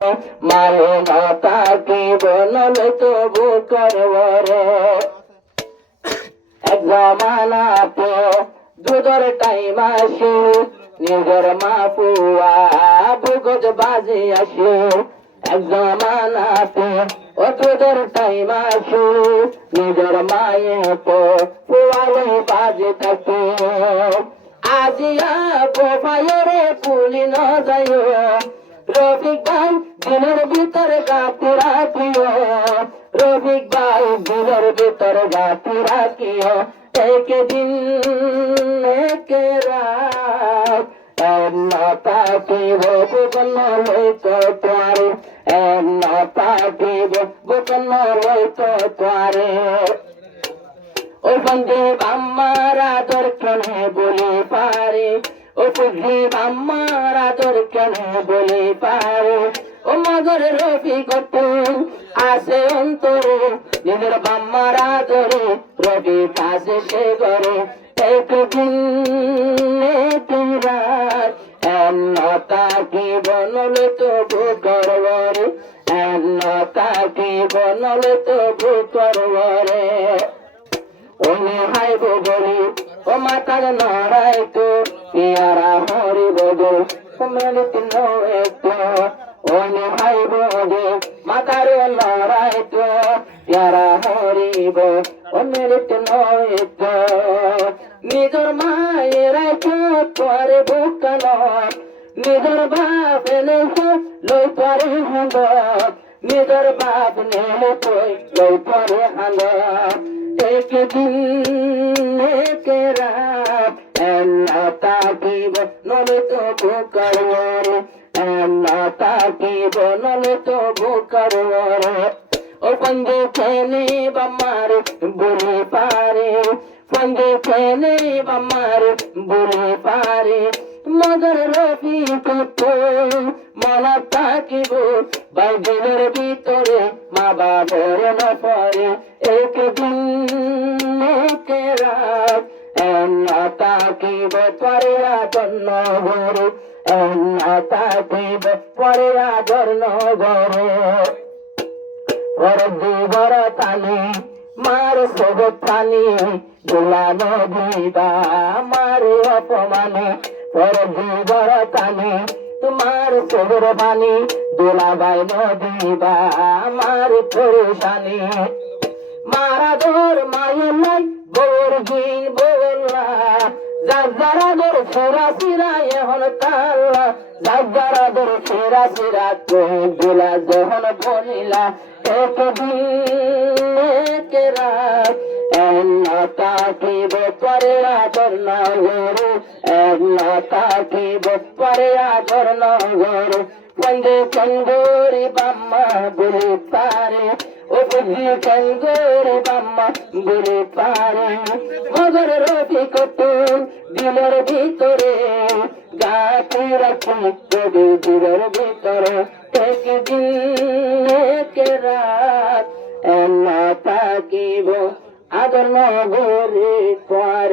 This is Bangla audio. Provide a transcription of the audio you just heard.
মায়ে মাতা কি বনলে তবু করবরে এক জমানাতে দুধর টাইম আসে নিজের মা পুয়া বুগজ বাজে আসে এক জমানাতে ও দুধর টাইম আসে নিজের মায়ে পুয়ালে বাজে থাকে আজিয়া বোফাইরে পুলি ন যায় রফিক ভাই দিনের ভিতরে গাতি রাখিও রফিক ভাই দিনের ভিতরে গাতি রাখিও একদিন এক রাত তাকিব গোপন লইত তোয়ারে তাকিব গোপন লইত তোয়ারে ও সন্দীপ আমার আদর কেনে বলে পারে ও সন্দীপ আমার আদর কেনে বলে পারে ও মগর রফিক আসে অন্তরে নিজের বাম্মার আদরে রফিক আসে সে ঘরে একদিন রাত তাকি বনলে তবু করবরে তাকি বনলে তবু করবরে ওনে হাই বগলি ও মাতার নড়াই তো পিয়ারা হরি বগল মেলে তিন একটু ওনে হাই বগে মাতার নড়াই তো পিয়ারা হরিব ও মেলে তিন একটু নিজের মায়ের তোরে বুকাল নিজের বাপ এনেছে লই পরে হাঁদ নিজের বাপ নেলে তুই লই পরে হাঁদ একদিন এক রাত তাকিব নলে তবু করবরে তাকিব নলে তবু করবরে ও পন্দে খেলে বামার বলে পারে পন্দে খেলে বামার বলে পারে মগর রফিক মনা তাকিব বাইবেলের ভিতরে মা বাবার না পরে একদিন এক রাত তাকিব পরে আদর নগরে তাকিব পরে আদর নগরে বড় তানি মার সব প্রাণী ঝুলানো দিবা মারে অপমানে বড় তানি তোমার সবর বাণী দোলাবাই নদীবা আমার পরেশানি মারা ধর মায়ের নাই বোর গিন বললা যারা ধর ফেরা সিরা এখন তাল্লা যারা ধর ফেরা সিরা চোখ দিলা যখন বলিলা একদিন এক রাত তাকিব পরে আদর নগরে তাকিব পরে আদর নগরে পন্দে চন্দরি বাম্মা বলে পারে ও বুদ্ধি চন্দরি বাম্মা বলে পারে মগর রফিক দিলের ভিতরে গাতি রাখি তবে দিলের ভিতরে একদিন এক রাত তাকিব আদর নগরে